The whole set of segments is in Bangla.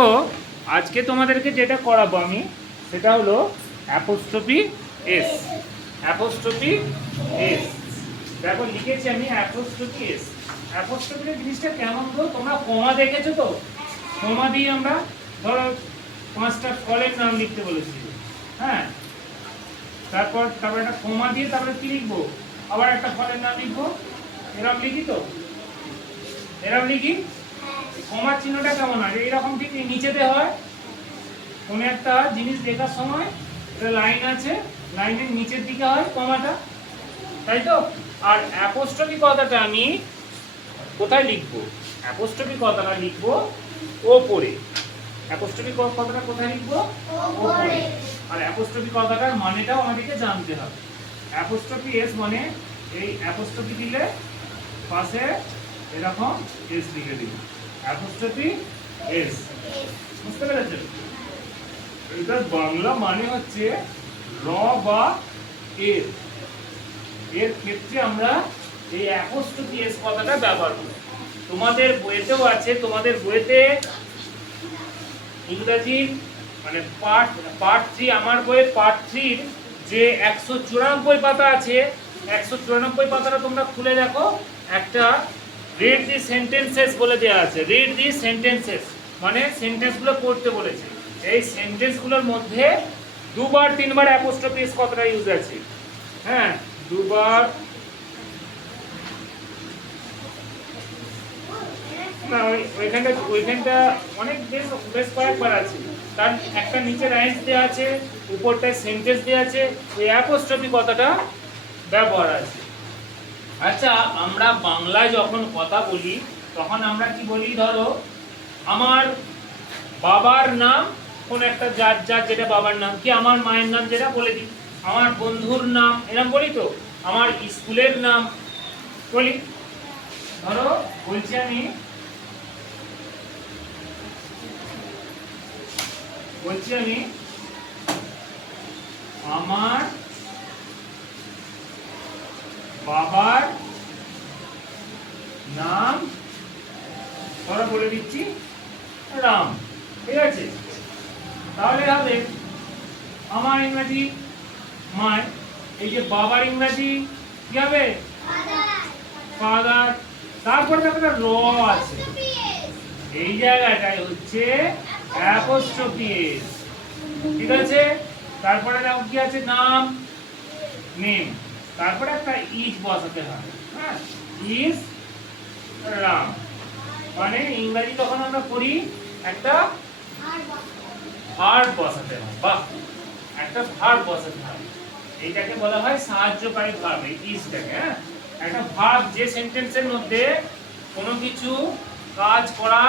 দেখো, আজকে তোমাদেরকে যেটা করাবো আমি, সেটা হলো অ্যাপোস্ট্রফি এস অ্যাপোস্ট্রফি এস দেখো, লিখেছি আমি অ্যাপোস্ট্রফি এস অ্যাপোস্ট্রফির জিনিসটা কেমন গো? তোমরা কমা দেখেছ তো? কমা দিয়ে আমরা ধরো পাঁচটা ফলের নাম লিখতে বলেছি। হ্যাঁ? তারপর তারপর একটা কমা দিয়ে তারপরে কি লিখব? আবার একটা ফলের নাম লিখব? এরকম লিখি তো? এরকম লিখি? কমার চিহ্নটা কেমন হয়? এইরকম ঠিক নিচেতে হয়। কোনো একটা জিনিস দেখার সময় একটা লাইন আছে লাইনের নিচের দিকে হয় কমাটা তাই তো? আর অ্যাপোস্ট্রফি কথাটা আমি কোথায় লিখব? অ্যাপোস্ট্রফি কথাটা লিখব ওপরে। অ্যাপোস্ট্রফি কথাটা কোথায় লিখব? ওপরে। আর অ্যাপোস্ট্রফি কথাটার মানেটাও আমাদেরকে জানতে হবে। অ্যাপোস্ট্রফি এস মানে এই অ্যাপোস্ট্রফি দিলে পাশে এরকম এস লিখে দিন অ্যাপোস্ট্রফি এস। বুঝতে পেরেছেন? এটার বাংলা মানে হচ্ছে র বা এর। এর ক্ষেত্রে আমরা এই অ্যাপোস্ট্রফি এস কথাটা ব্যবহার করি। তোমাদের বইতেও আছে তোমাদের বইতে ইংরাজির মানে পার্ট পার্ট থ্রি আমার বইয়ের পার্ট থ্রির যে একশো চুরানব্বই পাতা আছে একশো চুরানব্বই পাতাটা তোমরা খুলে দেখো। একটা রিড দি সেন্টেন্সেস বলে দেওয়া আছে। রিড দি সেন্টেন্সেস মানে সেন্টেন্সগুলো পড়তে বলেছে। এই সেন্টেন্সগুলোর মধ্যে দুবার, তিনবার অ্যাপোস্ট্রফিস কতটা ইউজ আছে। হ্যাঁ দুবার। না, ওই ওইখানটা ওইখানটা অনেক বেশ বেশ কয়েকবার আছে। তার একটা নিচে লাইন্স দেওয়া আছে, উপরটায় সেন্টেন্স দেওয়া আছে, ওই অ্যাপোস্ট্রফি কথাটা ব্যবহার আছে। আচ্ছা আমরা বাংলায় যখন কথা বলি, তখন আমরা কি বলি ধরো? আমার বাবার নাম কোন একটা যার যার যেটা বাবার নাম, কি আমার মায়ের নাম যেটা বলে দিই? আমার বন্ধুর নাম এরকম বলি তো? আমার স্কুলের নাম বলি। ধরো, বলছি আমি বলছি আমি, আমার বাবার নাম ধরো বলে দিচ্ছি, রাম। ঠিক আছে? তাহলে হবে আমার ইংরাজি মায়, এই যে বাবার ইংরাজি কি হবে? ফাদার তারপরে দেখো র আছে। এই জায়গাটায় হচ্ছে অ্যাপোস্ট্রফি এস ঠিক আছে? তারপরে দেখো কি আছে? নাম নেম তারপরে একটা ইজ বসাতে হবে হ্যাঁ? ইজ রাম। মানে ইংরাজি যখন আমরা করি একটা ভার্ব বসাতে হবে। বাহ! একটা ভার্ব বসাতে হবে। এইটাকে বলা হয় সাহায্যকারী ভার্ব এই ইজটাকে হ্যাঁ? একটা ভার্ব যে সেন্টেন্সের মধ্যে কোনো কিছু কাজ করা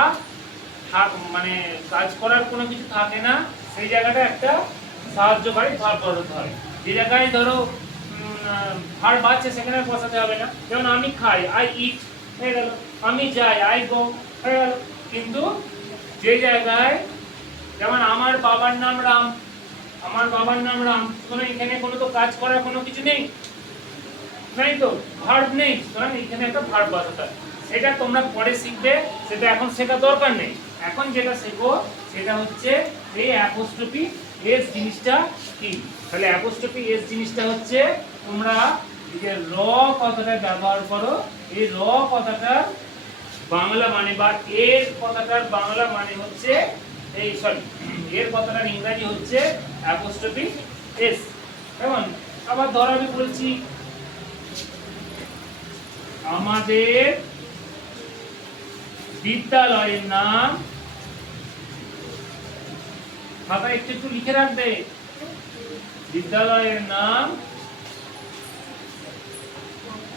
থাক মানে কাজ করার কোনো কিছু থাকে না সেই জায়গাটা একটা সাহায্যকারী ভার্ব বসাতে হয় যে জায়গায় ধরো ভার্ব আছে সেখানে বসাতে হবে না। যেমন আমি খাই আই ইট হয়ে গেল। আমি যাই আই গো হয়ে গেল। কিন্তু যে জায়গায় যেমন আমার বাবার নাম রাম, আমার বাবার নাম রাম, কোনো এখানে কোনো তো কাজ করার কোনো কিছু নেই? নাই তো ভার্ব নেই। সুতরাং এখানে একটা ভার্ব বসাতে সেটা তোমরা পরে শিখবে, সেটা এখন শেখা দরকার নেই। এখন যেটা শেখো, সেটা হচ্ছে এই অ্যাপোস্ট্রফি এস জিনিসটা কি? তাহলে অ্যাপোস্ট্রফি এস জিনিসটা হচ্ছে তোমরা যে র কথাটা ব্যবহার করো, এই র কথাটার বাংলা মানে বা এর কথাটার বাংলা মানে হচ্ছে এই সরি এর কথাটার ইংরাজি হচ্ছে অ্যাপোস্ট্রফি এস কেমন? আবার ধরো আমি বলছি, আমাদের বিদ্যালয়ের নাম খাতায় একটু একটু লিখে রাখবে, বিদ্যালয়ের নাম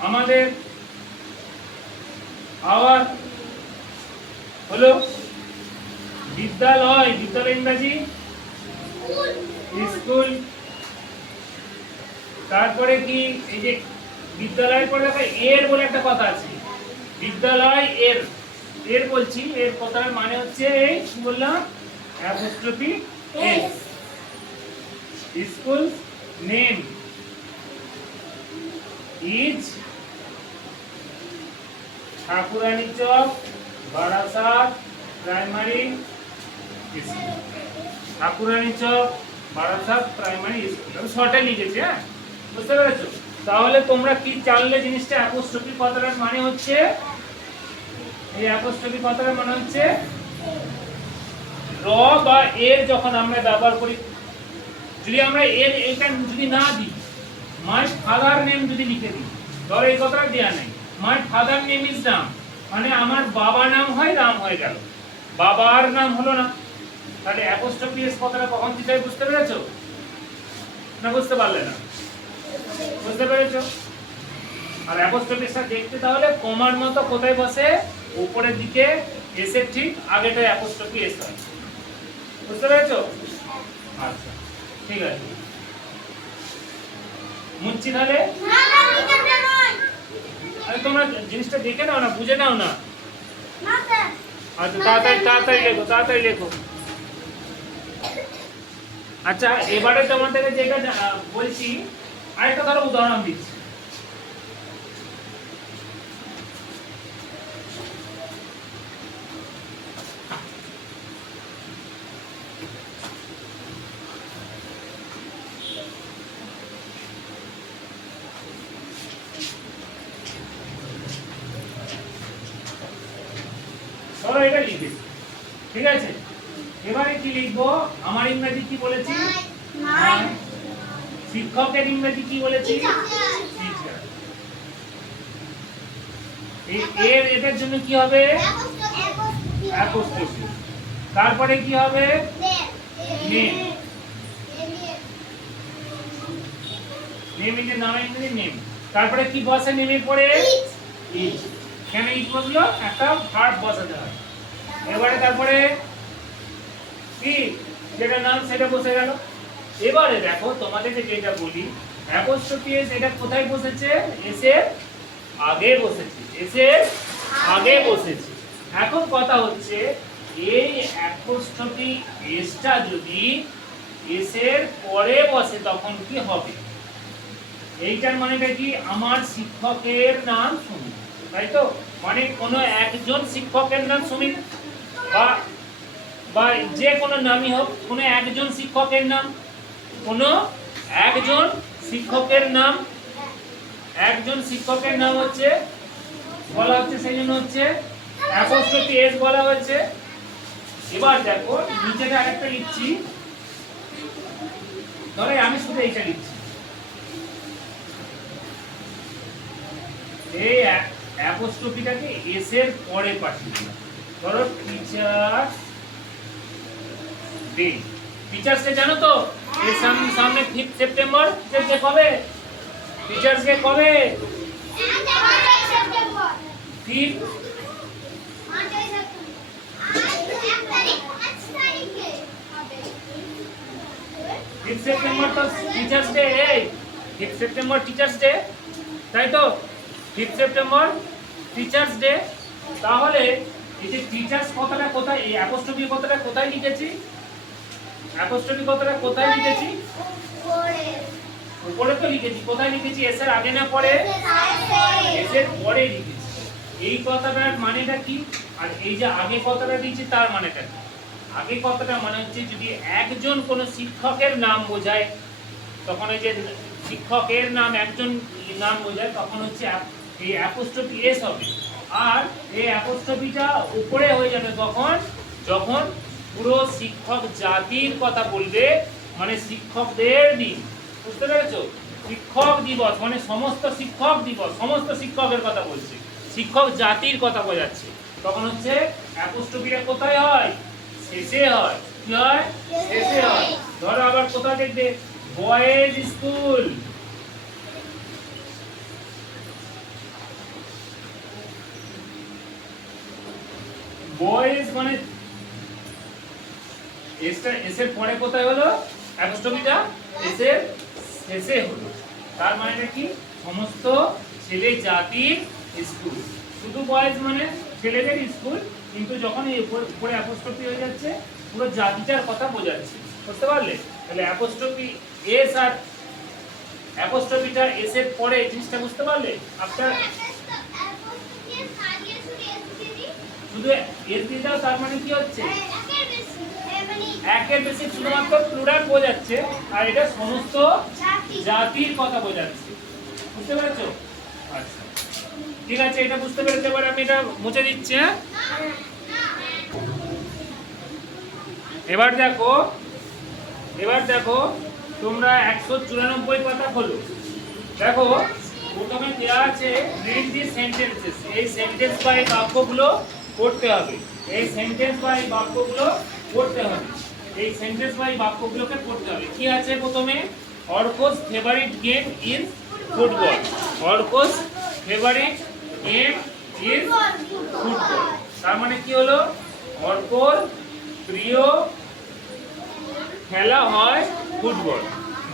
আমাদের আওয়ার হলো বিদ্যালয় বিদ্যালয় ইংরাজি স্কুল। তারপরে কি এই যে বিদ্যালয়ের পরে দেখো এর বলে একটা কথা আছে। বিদ্যালয় এর এর বলছি এর কথার মানে হচ্ছে এই কি বললাম? Apostrophe S. School name. Is Thakurani Chak, Barasat, primary Thakurani Chak, Barasat, primary school. আমি শর্টে লিখেছি হ্যাঁ? বুঝতে পেরেছ? তাহলে তোমরা কি জানলে জিনিসটা অ্যাপোস্ট্রফি কথাটার মানে হচ্ছে? এই অ্যাপোস্ট্রফি কথাটার মানে হচ্ছে র বা এর যখন আমরা ব্যবহার করি, যদি আমরা এর এটা যদি না দিই মাই ফাদার নেম যদি লিখে দিই ধরো এই কথাটা দেওয়া নেই। My father name is Ram মানে আমার বাবা নাম হয়, রাম হয়ে গেল। বাবার নাম হলো না। তাহলে অ্যাপোস্ট্রফি এস কথাটা কখন দিতে বুঝতে পেরেছ? না বুঝতে পারলে না? বুঝতে পেরেছ? আর অ্যাপোস্ট্রফিসটা দেখতে তাহলে কমার মতো কোথায় বসে? উপরের দিকে এসে ঠিক আগেটা অ্যাপোস্ট্রফি এস হয়। বুঝতে পেরেছ? আচ্ছা ঠিক আছে। মুচ্ছি তাহলে? আরে তোমরা জিনিসটা দেখে নাও না বুঝে নাও না। আচ্ছা তাড়াতাড়ি তাড়াতাড়ি লেখো তাড়াতাড়ি লেখো। আচ্ছা এবারে তোমাদেরকে যেটা বলছি আরেকটা ধরো উদাহরণ দিচ্ছি। ধরো এটা লিখেছি ঠিক আছে? এবারে কি লিখব? আমার ইংরেজি কি বলেছি? শিক্ষকের ইংরেজি কি বলেছি। এর এটার জন্য কি হবে? তারপরে কি হবে? নেম নাম ইংরেজি নেম তারপরে কি বসে নেমের পরে? ইজ কেন ইজ বসল একটা ভার্ব বসাতে হয়। এবারে তারপরে কি যেটা নাম সেটা বসে গেল। এবারে দেখো তোমাদেরকে যেটা বলি। অ্যাপোস্ট্রফি এস এটা কোথায় বসেছে? এসে আগে বসেছে। এসে আগে বসেছে। এখন কথা হচ্ছে এই অ্যাপোস্ট্রফি এসটা যদি এসের পরে বসে তখন কি হবে? এইটার মানেটা কি? আমার শিক্ষকের নাম সুমিত তাই তো? মানে কোনো একজন শিক্ষকের নাম সুমিত বা বা যে কোনো নামই হোক, কোনো একজন শিক্ষকের নাম, কোনো একজন শিক্ষকের নাম, একজন শিক্ষকের নাম হচ্ছে, বলা হচ্ছে সেই জন্য হচ্ছে অ্যাপোস্ট্রফি এস বলা হয়েছে। এবার দেখো নিচেটা আরেকটা লিখছি। ধরো আমি শুধু এইটা লিখছি। এই অ্যাপোস্ট্রফিটাকে এস এর পরে পাঠিয়ে দিলাম। ধরো টিচার্স ডে টিচার্স ডে জানো তো? এর সামনে সামনে ফিফথ সেপ্টেম্বর টিচার্স ডে কবে? টিচার্স ডে কবে? ফিফথ ফিফথ সেপ্টেম্বর তো টিচার্স ডে এই ফিফথ সেপ্টেম্বর টিচার্স ডে তাই তো? ফিফথ সেপ্টেম্বর টিচার্স ডে তাহলে এই যে টিচার্স কথাটা কোথায় এই অ্যাপোস্ট্রফি কথাটা কোথায় লিখেছি? অ্যাপোস্ট্রফি কথাটা কোথায় লিখেছি? উপরে তো লিখেছি। কোথায় লিখেছি? এস এর আগে না পরে? এস এর পরে লিখেছি। এই কথাটার মানেটা কি? আর এই যে আগে কথাটা দিয়েছি তার মানেটা কি? আগে কথাটা মানে হচ্ছে যদি একজন কোন শিক্ষকের নাম বোঝায় তখন এই যে শিক্ষকের নাম একজন নাম বোঝায় তখন হচ্ছে এই অ্যাপোস্ট্রফি এস হবে। আর এই অ্যাপোস্ট্রফিটা উপরে হয়ে যাবে তখন যখন পুরো শিক্ষক জাতির কথা বলবে মানে শিক্ষকদের দিন। বুঝতে পেরেছ? শিক্ষক দিবস মানে সমস্ত শিক্ষক দিবস, সমস্ত শিক্ষকের কথা বলছে। শিক্ষক জাতির কথা বোঝাচ্ছে। তখন হচ্ছে অ্যাপোস্ট্রফিটা কোথায় হয়? শেষে হয়। কি হয়? শেষে হয়। ধরো আবার কোথায় দেখবে? Boys school. বয়েজ মানে এসটা এসের পরে কোথায় হলো? অ্যাপোস্ট্রফিটা এসের শেষে হলো। তার মানেটা কি? সমস্ত ছেলে জাতির স্কুল। শুধু বয়েজ মানে ছেলেদের স্কুল, কিন্তু যখন এই উপরে অ্যাপোস্ট্রফি হয়ে যাচ্ছে, পুরো জাতিটার কথা বোঝাচ্ছে। বুঝতে পারলে? তাহলে অ্যাপোস্ট্রফি এস আর অ্যাপোস্ট্রফিটা এস এর পরে জিনিসটা বুঝতে পারলে? আফটার শুধু এস দিয়ে দাও তার মানে কি হচ্ছে? একের বেশি শুধুমাত্র প্লুরাল বোঝাচ্ছে আর এটা সমস্ত জাতির। কথা বোঝাচ্ছে। বুঝতে পেরেছ? আচ্ছা। ঠিক আছে এটা বুঝতে পেরেছ এবার আমি এটা মুছে দিচ্ছি হ্যাঁ? এবার দেখো এবার দেখো তোমরা একশো চুরানব্বই পাতা খোলো। দেখো প্রথমে দেওয়া আছে রিড দি সেন্টেন্সেস এই সেন্টেন্স বা এই বাক্যগুলো পড়তে হবে। এই সেন্টেন্স বা এই বাক্যগুলো পড়তে হবে। এই সেন্টেন্স বা এই বাক্যগুলোকে পড়তে হবে। কি আছে প্রথমে? Arko's favourite game is football Arko's favourite game is football তার মানে কি হলো? অর্কর প্রিয় খেলা হয় ফুটবল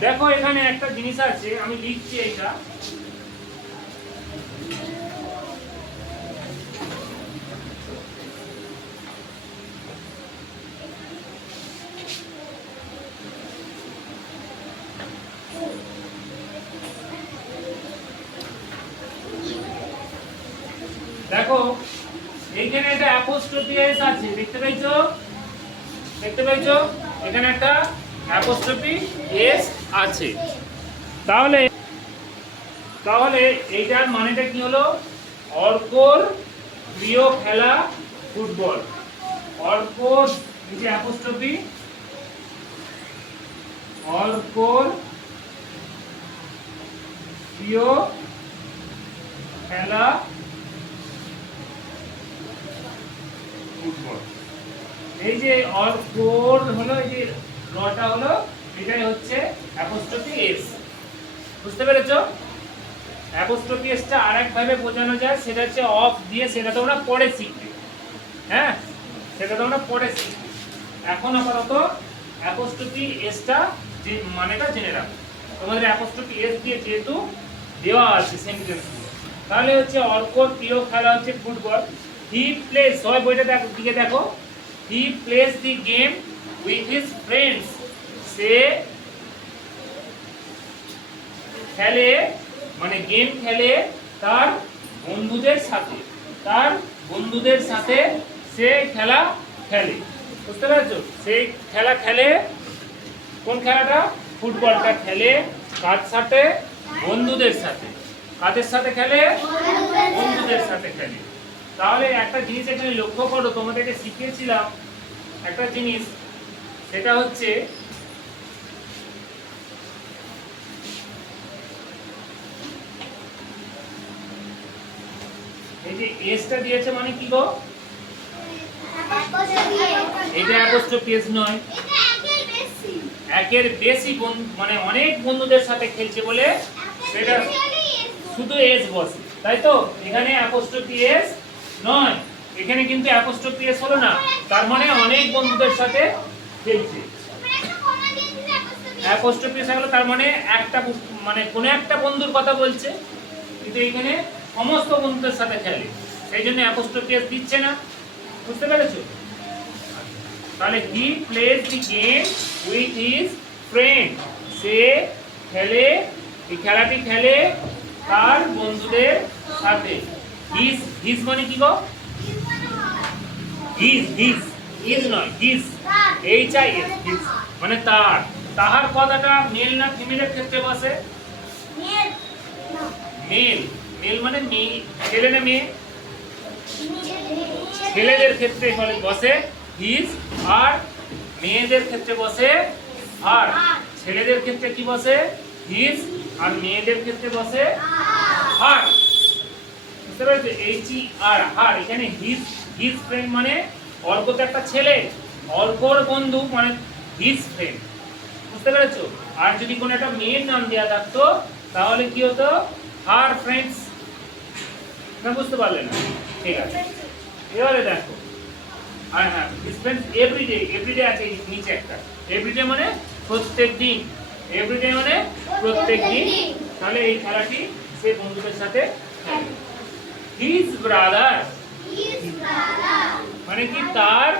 দেখো এখানে একটা জিনিস আছে, আমি লিখছি এটা দেখো এইখানে একটা অ্যাপোস্ট্রফি এস আছে দেখতে পাইছো দেখতে পাইছো এখানে একটা অ্যাপোস্ট্রফি এস আছে। তাহলে তাহলে এইটার মানেটা কি হলো? অর্কর প্রিয় খেলা ফুটবল। অর্কর, এই যে অ্যাপোস্ট্রফি অর্কর প্রিয় খেলা ফুটবল। এই যে অর কোর হলো, এই যে রটা হলো এটাই হচ্ছে অ্যাপোস্ট্রফি এস। বুঝতে পেরেছ? অ্যাপোস্ট্রফি এসটা আরেক ভাবে বোঝানো যায়, সেটা হচ্ছে অফ দিয়ে সেটা তোমরা পরে শিখবে। হ্যাঁ? সেটা তোমরা পরে শিখবে। এখন আপাতত অ্যাপোস্ট্রফি এসটা যে মানেটা জেনে রাখো। তোমাদের অ্যাপোস্ট্রফি এস দিয়ে যেহেতু দেওয়া আছে সেন্টেন্স তাহলে হচ্ছে অর্কর প্রিয় খেলা হচ্ছে ফুটবল। হি প্লেস সবাই বইটা দেখো, দিকে দেখো। He plays the game with his friends সে খেলে মানে গেম খেলে তার বন্ধুদের সাথে, তার বন্ধুদের সাথে সে খেলা খেলে। বুঝতে পারছ? সেই খেলা খেলে। কোন খেলাটা? ফুটবলটা খেলে কার সাথে? বন্ধুদের সাথে। কাদের সাথে খেলে? বন্ধুদের সাথে খেলে। তাহলে একটা জিনিস এখানে লক্ষ্য করো, তোমাদেরকে শিখিয়েছিলাম। একটা জিনিস, সেটা হচ্ছে এই যে এসটা দিয়েছে মানে কি গো? এটা অ্যাপোস্ট্রফি এস নয়। একের বেশি মানে অনেক বন্ধুদের সাথে খেলছে বলে সেটা শুধু এস বসে। তাই তো? এখানে অ্যাপোস্ট্রফি এস নয়। এখানে কিন্তু অ্যাপোস্ট্রফি এস হলো না। তার মানে অনেক বন্ধুদের সাথে খেলছে। অ্যাপোস্ট্রফি এস হলো, তার মানে একটা মানে কোনো একটা বন্ধুর কথা বলছে। কিন্তু এখানে সমস্ত বন্ধুদের সাথে খেলে। সেই জন্য অ্যাপোস্ট্রফি এস দিচ্ছে না। বুঝতে পেরেছ? তাহলে he plays the game with his friend সে খেলে এই খেলাটি খেলে তার বন্ধুদের সাথে। হিজ হিজ মানে কি গো? হিজ হিজ হিজ নয় his H I S his মানে তার। তাহার কথাটা মেল না ফিমেলের ক্ষেত্রে বসে? মেল মেল মানে ছেলে না মেয়ে? ছেলেদের ক্ষেত্রে বলে বসে হিজ আর মেয়েদের ক্ষেত্রে বসে আর ছেলেদের ক্ষেত্রে কি বসে? হিজ আর মেয়েদের ক্ষেত্রে বসে হার বুঝতে পেরেছ? এইচ ই আর হার এখানে হিজ হিজ ফ্রেন্ড মানে অর্ক তো একটা ছেলে, অর্কর বন্ধু মানে হিজ ফ্রেন্ড বুঝতে পেরেছ? আর যদি কোনো একটা মেয়ের নাম দেওয়া থাকতো, তাহলে কি হতো? হার ফ্রেন্ডস না বুঝতে পারলে না। ঠিক আছে। এবারে দেখো। হ্যাঁ হ্যাঁ স্পেন্ড এভরিডে এভরিডে আছে নিচে একটা। এভরিডে মানে প্রত্যেক দিন। এভরিডে মানে প্রত্যেক দিন। তাহলে এই খেলাটি সে বন্ধুদের সাথে হিজ ব্রাদার মানে কি? তার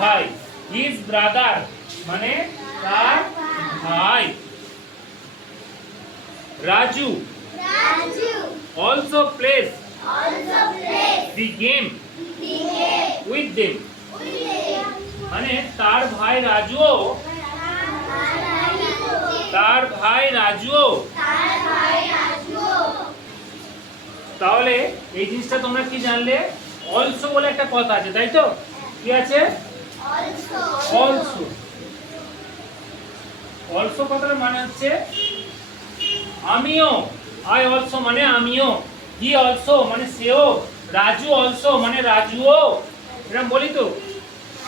ভাই। হিজ ব্রাদার মানে তার ভাই। Raju. Also plays the game with them মানে তার ভাই রাজুও। তার ভাই রাজুও। তাহলে এই জিনিসটা তোমরা কি জানলে? অলসো বলে একটা কথা আছে, তাই তো? কি আছে? অলসো। অলসো কথাটার মানে হচ্ছে, আমিও। আই অলসো মানে আমিও। হি অলসো মানে সেও রাজু অলসো মানে রাজুও এরকম বলি তো,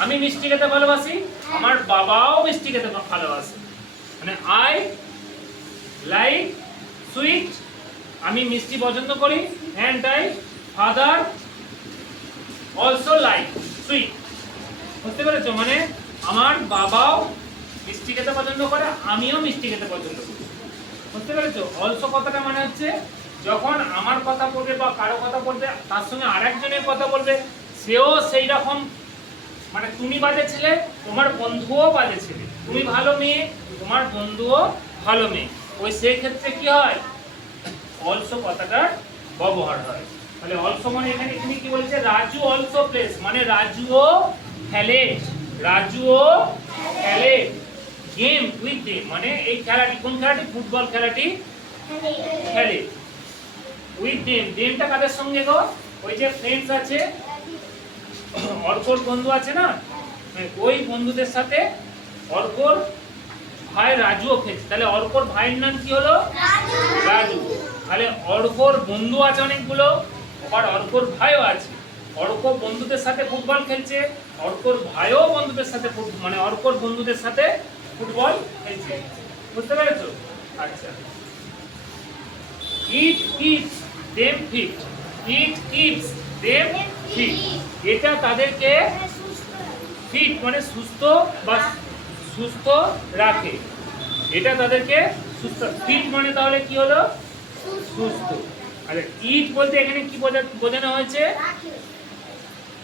আমি মিষ্টি খেতে ভালোবাসি, আমার বাবাও মিষ্টি খেতে ভালোবাসে। মানে আই লাইক সুইট আমি মিষ্টি পছন্দ করি and I father also like sweet বুঝতে পেরেছ? মানে আমার বাবাও মিষ্টি খেতে পছন্দ করে, আমিও মিষ্টি খেতে পছন্দ করি। বুঝতে পেরেছ? অলসো কথাটা মানে হচ্ছে যখন আমার কথা বলবে বা কারও কথা বলবে, তার সঙ্গে আরেকজনের কথা বলবে, সেও সেই রকম মানে তুমি বাজে ছেলে, তোমার বন্ধুও বাজে ছেলে। তুমি ভালো মেয়ে, তোমার বন্ধুও ভালো মেয়ে। ওই সেই ক্ষেত্রে কি হয়? অলসো কথাটার ব্যবহার হয়। তাহলে অলসো মানে এখানে এখানে কি বলছে? রাজু অলসো প্লেস মানে রাজুও খেলে। রাজুও খেলে। গেম উইথ দে মানে এই খেলাটি, কোন খেলাটি? ফুটবল খেলাটি খেলে। উইথ দেম দেমটা কাদের সঙ্গে গো? ওই যে ফ্রেন্ডস আছে, অর্কর বন্ধু আছে না? ওই বন্ধুদের সাথে অর্কর ভাই রাজুও খেলছে তাহলে অর্কর ভাইয়ের নাম কি হলো? রাজু। তাহলে অর্কর বন্ধু আছে অনেকগুলো, আবার অর্কর ভাইও আছে। অর্ক বন্ধুদের সাথে ফুটবল খেলছে, অর্কর ভাইও বন্ধুদের সাথে মানে অর্কর বন্ধুদের সাথে ফুটবল খেলছে। বুঝতে পেরেছ? আচ্ছা। It keeps them fit it keeps them fit এটা তাদেরকে ফিট মানে সুস্থ বা সুস্থ রাখে। এটা তাদেরকে সুস্থ ফিট মানে তাহলে কি হলো? সুস্থ। আচ্ছা ইট বলতে এখানে কি বোঝা- বোঝানো হয়েছে?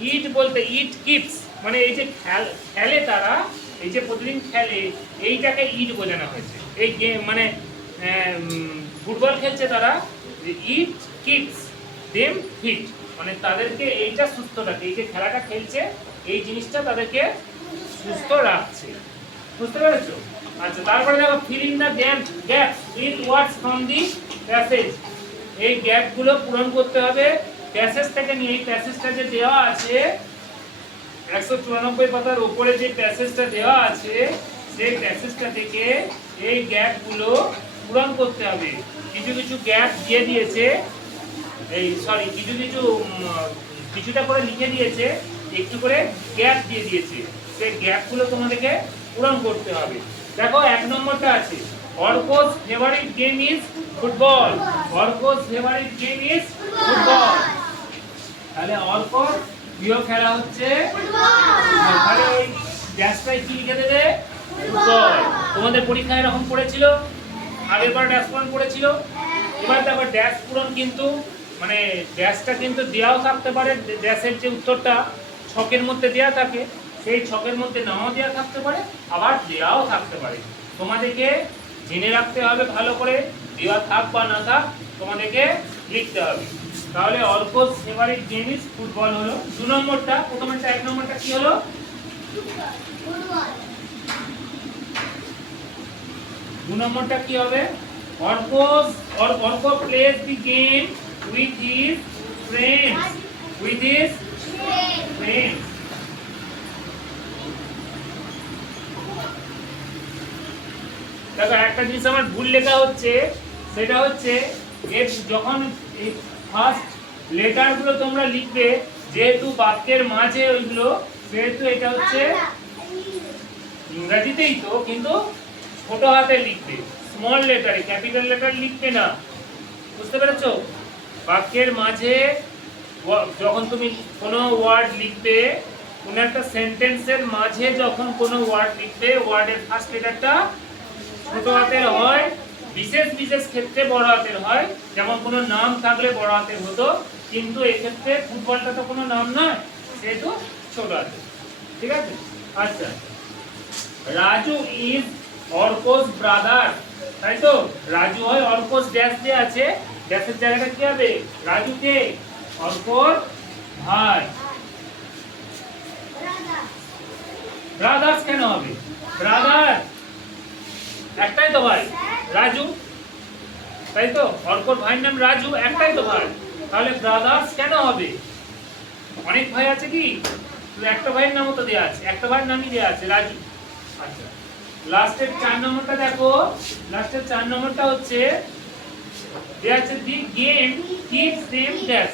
ইট বলতে ইট কিপস মানে এই যে খেল খেলে তারা এই যে প্রতিদিন খেলে এইটাকে ইট বোঝানো হয়েছে। এই গেম মানে ফুটবল খেলছে তারা ইট কিপস দেম ফিট মানে তাদেরকে এইটা সুস্থ রাখে, এই যে খেলাটা খেলছে, এই জিনিসটা তাদেরকে সুস্থ রাখছে। বুঝতে পেরেছ? আচ্ছা তারপরে দেখো fill in the gap gaps with words from the passage এই গ্যাপগুলো পূরণ করতে হবে। প্যাসেজ থেকে নিয়ে, এই প্যাসেজটা যে দেওয়া আছে, একশো চুরানব্বই পাতার ওপরে যে প্যাসেজটা দেওয়া আছে, সেই প্যাসেজটা থেকে এই গ্যাপগুলো পূরণ করতে হবে। কিছু কিছু গ্যাপ দিয়ে দিয়েছে। এই সরি কিছু কিছু কিছুটা করে লিখে দিয়েছে একটু করে গ্যাপ দিয়ে দিয়েছে সেই গ্যাপগুলো তোমাদেরকে পূরণ করতে হবে। দেখো এক নম্বরটা আছে Arko's favourite game is football Arko's favourite game is football তাহলে অর্কর প্রিয় খেলা হচ্ছে তাহলে ওই ড্যাশটাই কি লিখে দেবে? ফুটবল। তোমাদের পরীক্ষায় এরকম পড়েছিল আগের বার ড্যাশ পূরণ পড়েছিল এবার দেখো ড্যাশ পূরণ কিন্তু মানে ড্যাশটা কিন্তু দেওয়াও থাকতে পারে ড্যাশের যে উত্তরটা ছকের মধ্যে দেওয়া থাকে, সেই ছকের মধ্যে নাও দেওয়া থাকতে পারে, আবার দেওয়াও থাকতে পারে। তোমাদেরকে জেনে রাখতে হবে ভালো করে, দেওয়া থাক বা না থাক, তোমাদেরকে লিখতে হবে। তাহলে অল্প ফেভারিট ইজ ফুটবল হলো। দু নম্বরটা, প্রথমেরটা, এক নম্বরটা কি হলো? দু নম্বরটা কি হবে? Arko's Arko plays the game with his friends with his friends দেখো, একটা জিনিস আমার ভুল লেখা হচ্ছে, সেটা হচ্ছে এর যখন ফার্স্ট লেটারগুলো তোমরা লিখবে, যেহেতু বাক্যের মাঝে ওইগুলো, সেহেতু এটা হচ্ছে ইংরাজিতেই তো, কিন্তু ছোট হাতে লিখবে স্মল লেটারে ক্যাপিটাল লেটার লিখবে না। বুঝতে পেরেছ? বাক্যের মাঝে যখন তুমি কোনো ওয়ার্ড লিখবে, কোনো একটা সেন্টেন্সের মাঝে যখন কোনো ওয়ার্ড লিখবে ওয়ার্ডের ফার্স্ট লেটারটা ছোট হাতের হয়, বিশেষ বিশেষ ক্ষেত্রে বড় হাতের হয়। যেমন কোনো নাম থাকলে বড় হাতের হতো, কিন্তু এক্ষেত্রে ফুটবলটা তো কোনো নাম নয়, সেহেতু ছোট হাতের। ঠিক আছে? আচ্ছা। রাজু ইজ অর্কোস ব্রাদার তাই তো? রাজু হয় অর্কোস ড্যাশ দিয়ে আছে। ড্যাশের জায়গাটা কি হবে? রাজু কে অর্কোর ভাই ব্রাদার্স কেন হবে? ব্রাদার একটাই তো ভাই। রাজু। তাই তো? অর্কর ভাইয়ের নাম রাজু, একটাই তো ভাই। তাহলে ব্রাদার্স কেন হবে? অনেক ভাই আছে কি? একটা ভাইয়ের নামও তো দেওয়া আছে। একটা ভাইয়ের নামই দেওয়া আছে, রাজু। আচ্ছা। লাস্টের চার নম্বরটা দেখো। লাস্টের চার নম্বরটা হচ্ছে দেওয়া আছে the game keeps them dash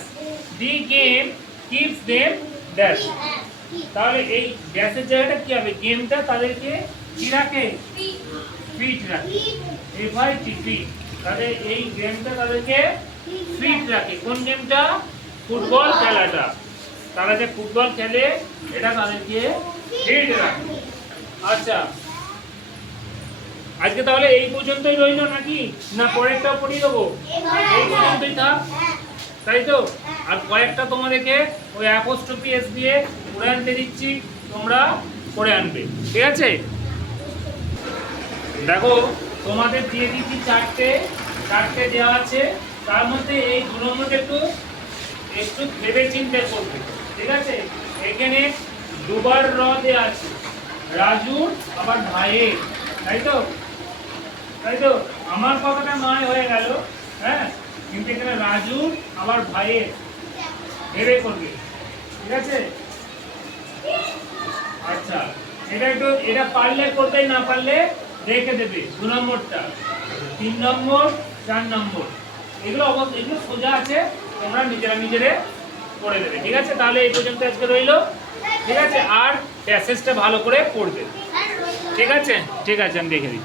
the game keeps them dash তাহলে এই ড্যাশের জায়গাটা কি হবে? গেমটা তাদেরকে কি রাখে? ফিট রাখে। এফআই টিপি তাহলে এই গেমটা তাদেরকে ফিট রাখে। কোন গেমটা ফুটবল খেলাটা। তারা যে ফুটবল খেলে, এটা তাদেরকে ফিট রাখে। আচ্ছা। আজকে তাহলে এই পর্যন্তই রইল নাকি? না পরেরটাও পড়িয়ে দেবো? এই পর্যন্তই। থাক তাই তো? আর কয়েকটা তোমাদেরকে ওই অ্যাপোস্ট্রফি এস দিয়ে পড়ে আনতে দিচ্ছি তোমরা পড়ে আনবে। ঠিক আছে? দেখো তোমাদের দিয়ে দিচ্ছি চারটে চারটে দেওয়া আছে। তার মধ্যে এই দু নম্বরটা একটু একটু ভেবে চিন্তা করবে। ঠিক আছে? এখানে দুবার র দেওয়া আছে। রাজুর আবার ভাইয়ের। তাই তো? তাই তো? আমার কথাটা নয় হয়ে গেল হ্যাঁ? কিন্তু এখানে রাজু আবার ভাইয়ের ভেবে করবে। ঠিক আছে? আচ্ছা এটা একটু, এটা পারলে করবে, না পারলে রেখে দেবে। দু নম্বরটা। তিন নম্বর, চার নম্বর। এগুলো অবশ্য, এগুলো সোজা আছে, তোমরা নিজেরা নিজেরে করে দেবে। ঠিক আছে? তাহলে এই পর্যন্ত আজকে রইল। ঠিক আছে? আর প্যাসেজটা ভালো করে পড়বে। ঠিক আছে? ঠিক আছে, আমি দেখে দিই